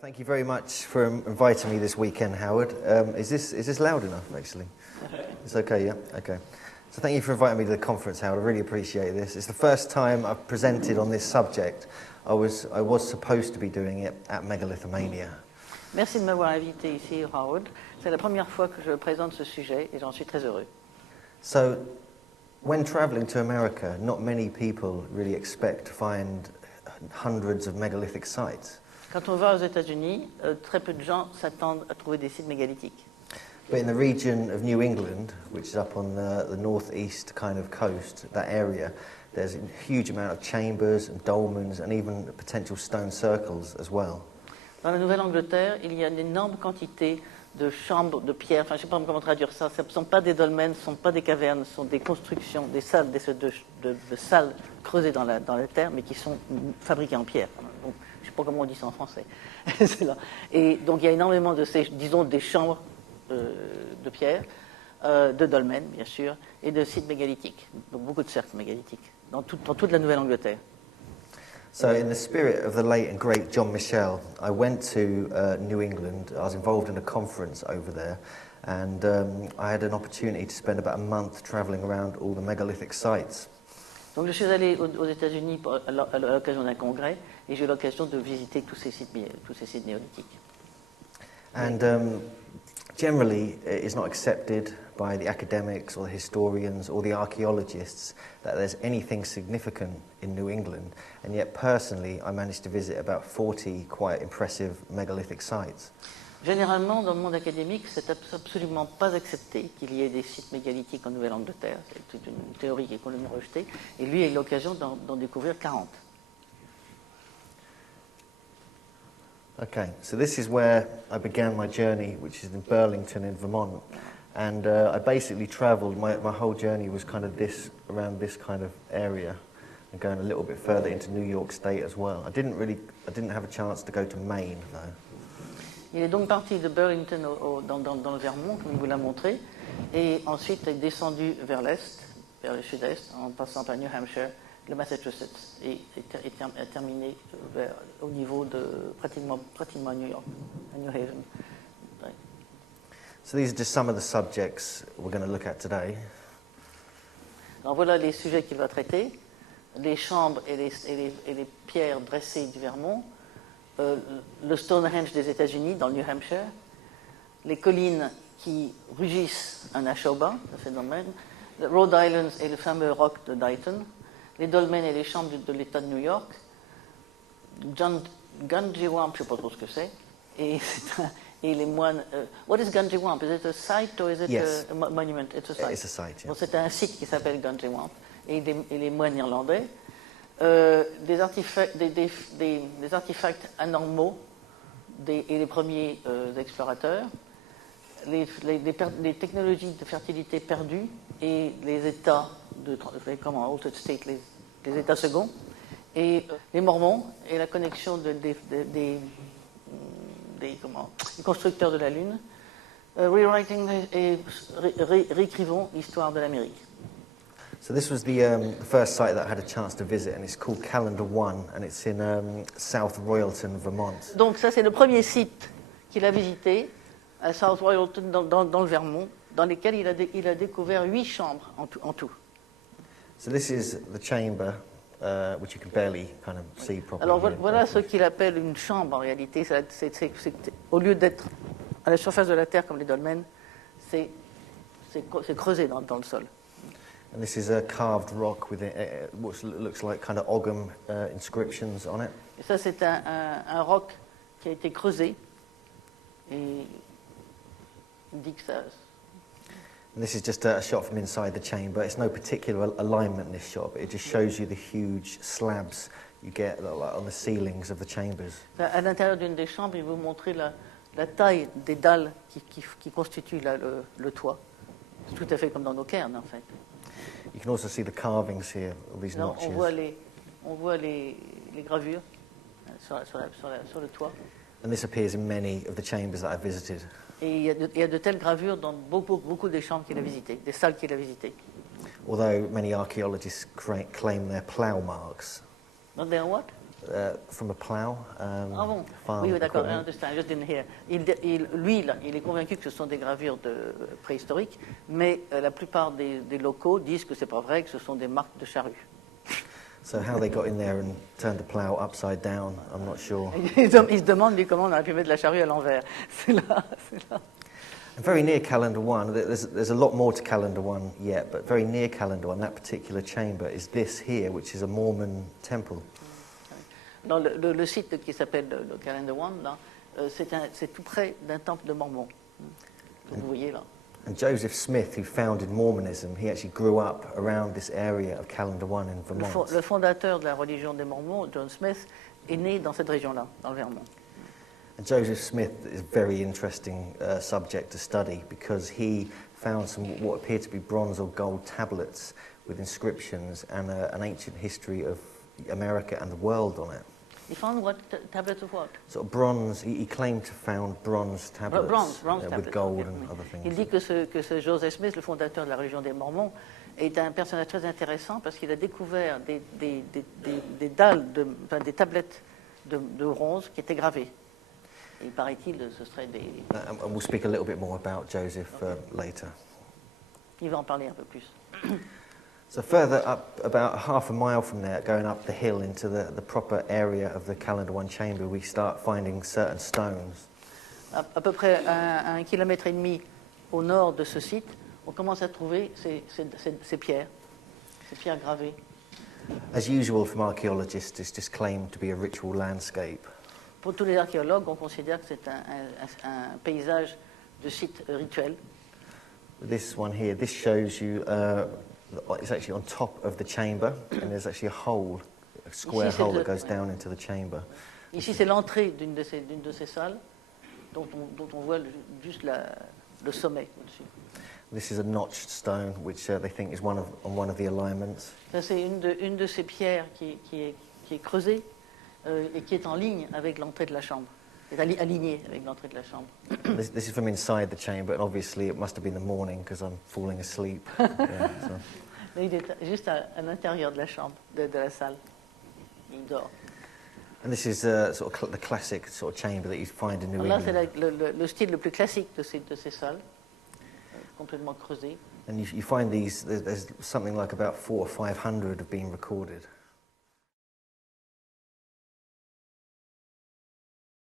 Thank you very much for inviting me this weekend, Howard. Is this loud enough, actually? It's okay, yeah? Okay. So thank you for inviting me to the conference, Howard. I really appreciate this. It's the first time I've presented on this subject. I was supposed to be doing it at Megalithomania. Merci de m'avoir invité ici, Howard. C'est la première fois que je présente ce sujet et j'en suis très heureux. So, when traveling to America, not many people really expect to find hundreds of megalithic sites. Quand on va aux États-Unis, très peu de gens s'attendent à trouver des sites mégalithiques. But in the region of New England, which is up on the northeast kind of coast, that area, there's a huge amount of chambers and dolmens and even potential stone circles as well. Dans la Nouvelle Angleterre, il y a une énorme quantité de chambres, de pierres, enfin je ne sais pas comment traduire ça, ce ne sont pas des dolmens, ce ne sont pas des cavernes, ce sont des constructions, des salles, de salles creusées dans la terre, mais qui sont fabriquées en pierre. Donc, je ne sais pas comment on dit ça en français. C'est là. Et donc il y a énormément de ces, disons, des chambres de pierre, de dolmens bien sûr, et de sites mégalithiques. Donc beaucoup de cercles mégalithiques dans toute la Nouvelle-Angleterre. So in the spirit of the late and great John Michel, I went to New England. I was involved in a conference over there, and I had an opportunity to spend about a month traveling around all the megalithic sites. Donc je suis allé aux États-Unis à l'occasion d'un congrès et j'ai eu l'occasion de visiter tous ces sites néolithiques. And generally, it's not accepted by the academics or the historians or the archaeologists that there's anything significant in New England, and yet personally I managed to visit about 40 quite impressive megalithic sites. Généralement, dans le monde académique, c'est absolument pas accepté qu'il y ait des sites mégalithiques en Nouvelle-Angleterre. C'est une théorie qui est complètement rejetée. Et lui a eu l'occasion d'en découvrir 40. Okay, so this is where I began my journey, which is in Burlington in Vermont. And I basically travelled, my whole journey was kind of around this kind of area, and going a little bit further into New York State as well. I didn't have a chance to go to Maine, though. Il est donc parti de Burlington dans le Vermont, comme il vous l'a montré, et ensuite est descendu vers l'est, vers le sud-est, en passant par New Hampshire, le Massachusetts, et a terminé au niveau de pratiquement à New York, à New Haven. Ouais. So these are just some of the subjects we're going to look at today. Alors voilà les sujets qu'il va traiter, les chambres et les pierres dressées du Vermont, le Stonehenge des États-Unis dans le New Hampshire, les collines qui rugissent un Nashoba, ça c'est dans le même, le Rhode Island et le fameux roc de Dighton, les dolmens et les chambres de l'État de New York, Ganjiwamp, je ne sais pas trop ce que c'est, et les moines. What is Ganjiwamp? Is it a site or is it Yes. a monument? It's a site. It's a site, yeah. Bon, c'est un site qui s'appelle Ganjiwamp, et les moines irlandais. Des artefacts anormaux et les premiers explorateurs, les technologies de fertilité perdues et les états altered state, les états seconds, et les Mormons et la connexion des constructeurs de la Lune, rewriting et réécrivons l'histoire de l'Amérique. So this was the first site that I had a chance to visit, and it's called Calendar One, and it's in South Royalton, Vermont. Donc ça c'est le premier site qu'il a visité à South Royalton dans le Vermont, dans lesquels il a découvert 8 chambres en tout. So this is the chamber, which you can barely kind of see properly. Alors here. voilà ce qu'il appelle une chambre en réalité. Au lieu d'être à la surface de la terre comme les dolmens, c'est creusé dans le sol. And this is a carved rock with what looks like kind of Ogham inscriptions on it. Et ça c'est un roc qui a été creusé et il dit que ça. And this is just a shot from inside the chamber. It's no particular alignment in this shot, but it just shows you the huge slabs you get like, on the ceilings of the chambers. À l'intérieur d'une des chambres, il vous montrer la taille des dalles qui constituent le toit. C'est tout à fait comme dans nos cairns en fait. You can also see the carvings here, all these Alors, notches. on voit les gravures sur le toit. And this appears in many of the chambers that I've visited. Et il y a de telles gravures dans beaucoup des chambres qu'il a visitées, des salles qu'il a visitées. Although many archaeologists claim they're plough marks. Not there what? from a plough. Ah bon? Farm Oui, d'accord, I equipment. understand, I just didn't hear. Lui, là, il est convaincu que ce sont des gravures préhistoriques, mais la plupart des locaux disent que c'est pas vrai, que ce sont des marques de charrues. So how they got in there and turned the plough upside down, I'm not sure. Ils se demandent lui, comment on a pu mettre la charrue à l'envers. C'est là. And very near Calendar 1, there's a lot more to Calendar 1 yet, but very near Calendar 1, that particular chamber is this here, which is a Mormon temple. Dans le site qui s'appelle le Calendar One, là, c'est tout près d'un temple de Mormon. Que vous voyez là. And Joseph Smith, who founded Mormonism, he actually grew up around this area of Calendar 1 in Vermont. Le fondateur de la religion des Mormons, John Smith, est né dans cette région-là, dans le Vermont. And Joseph Smith is a very interesting subject to study because he found some what appear to be bronze or gold tablets with inscriptions and an ancient history of America and the world on it. He found what? Tablets of what? Sort of bronze, he claimed to have found bronze tablets Bronze with tablets. gold Okay. and other things. Il dit que ce Joseph Smith, le fondateur de la religion des Mormons, est un personnage très intéressant parce qu'il a découvert des dalles, enfin, des tablettes de bronze qui étaient gravées. Et il paraît-il, ce serait des... And we'll speak a little bit more about Joseph later. Il va en parler un peu plus. So further up, about half a mile from there, going up the hill into the proper area of the Calendar 1 chamber, we start finding certain stones. À peu près à 1,5 kilomètre au nord de ce site, on commence à trouver ces pierres gravées. As usual from archaeologists, it's just claimed to be a ritual landscape. Pour tous les archéologues, on considère que c'est un paysage de site rituel. This one here, this shows you, it's actually on top of the chamber, and there's actually a hole, a square hole that goes down into the chamber. Ici, c'est l'entrée d'une de ces salles, dont on voit juste le sommet au-dessus. This is a notched stone, which they think is on one of the alignments. Ça, c'est une de ces pierres qui est creusée et qui est en ligne avec l'entrée de la chambre. C'est aligné avec l'entrée de la chambre. This is from inside the chamber, and obviously it must have been the morning because I'm falling asleep. Yeah, so. Mais il est juste à l'intérieur de la chambre, de la salle. Il dort. And this is sort of the classic sort of chamber that you find in New Là, England. c'est le style le plus classique de ces salles, complètement creusées. And you find these, there's something like about 400 or 500 have been recorded.